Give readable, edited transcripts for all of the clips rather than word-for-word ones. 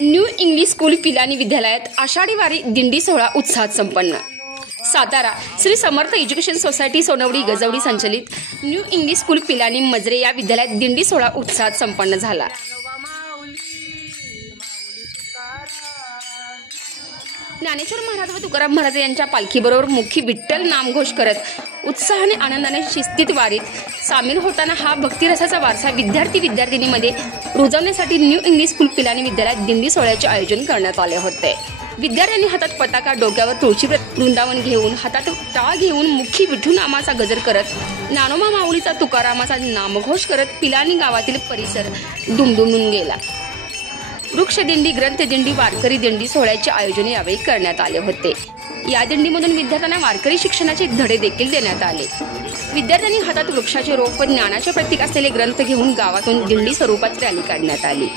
New English school Pilani विद्यालयात आषाढी वारी दिंडी सोहळा उत्साहात संपन्न। सातारा श्री समर्थ एज्युकेशन सोसायटी सोनवडी गजवडी संचलित न्यू इंग्लिश स्कूल पिलानी मजरे या विद्यालयात दिंडी सोहळा उत्साहात संपन्न झाला। ज्ञानेश्वर महाराज व तुकाराम महाराज यांच्या पालखीबरोबर मुखी विठ्ठल नामघोष करत उत्साहाने आनंदाने शिस्तीत वारीत सामील होताना हा भक्तिरसाचा वारसा विद्यार्थिनीमध्ये रुजवण्यासाठी न्यू इंग्लिश स्कूल पिलानी विद्यालयात दिंडी सोहळ्याचे आयोजन करण्यात आले होते। विद्यार्थ्यांनी हातात पताका, डोक्यावर तुळशी वृंदावन घेऊन, हातात टाळ घेऊन मुखी विठू नामाचा गजर करत, ज्ञानोबा माऊलीचा तुकारामाचा नामघोष करत पिलानी गावातील परिसर दुमदुमून गेला। वृक्ष दिंडी, ग्रंथ दिंडी, वारकरी दिंडी सोहळ्याचे आयोजन यावेळी करण्यात आले होते। या दिंडीमधून विद्यार्थ्यांना वारकरी शिक्षणाचे धडे देखील देण्यात आले। विद्यार्थ्यांनी हातात वृक्षाचे रोप व ज्ञानाचे प्रतीक असलेले ग्रंथ घेऊन गावातून दिंडी स्वरूपात रॅली काढण्यात आली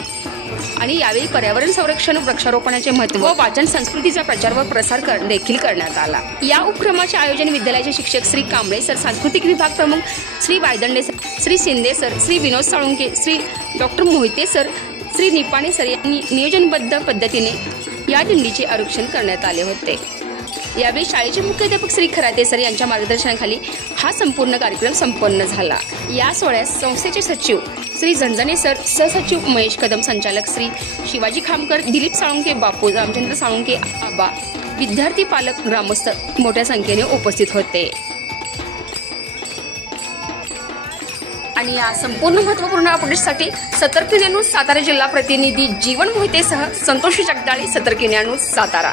आणि यावेळी पर्यावरण संरक्षण, वृक्षारोपणाचे महत्त्व, वाचन संस्कृतीचा प्रचार व प्रसार देखील करण्यात आला। या उपक्रमाचे आयोजन विद्यालयाचे शिक्षक श्री कांबळे सर, सांस्कृतिक विभाग प्रमुख Shri Waydande sir, Shri Shinde sir, Shri Vinod Salunke, Shri doctor Mohite sir, Shri Nipane sir यांनी नियोजनबद्ध पद्धतीने या दिंडीचे आरक्षण करण्यात आले होते। यावेळी शाळेचे मुख्याध्यापक श्री खराते सर यांच्या मार्गदर्शनाखाली हा संपूर्ण कार्यक्रम संपन्न झाला। या सोहळ्यास संस्थेचे सचिव श्री झणझणे सर, सहसचिव महेश कदम, संचालक श्री शिवाजी खामकर, दिलीप साळुंके, बापू रामचंद्र साळुंके, आबा, विद्यार्थी, पालक, ग्रामस्थ मोठ्या संख्येने उपस्थित होते। आणि या संपूर्ण महत्त्वपूर्ण अपडेटसाठी सतर्क न्यूज सातारा जिल्हा प्रतिनिधी जीवन मोहितेसह संतोष जगदाळे, सतर्क न्यूज सातारा।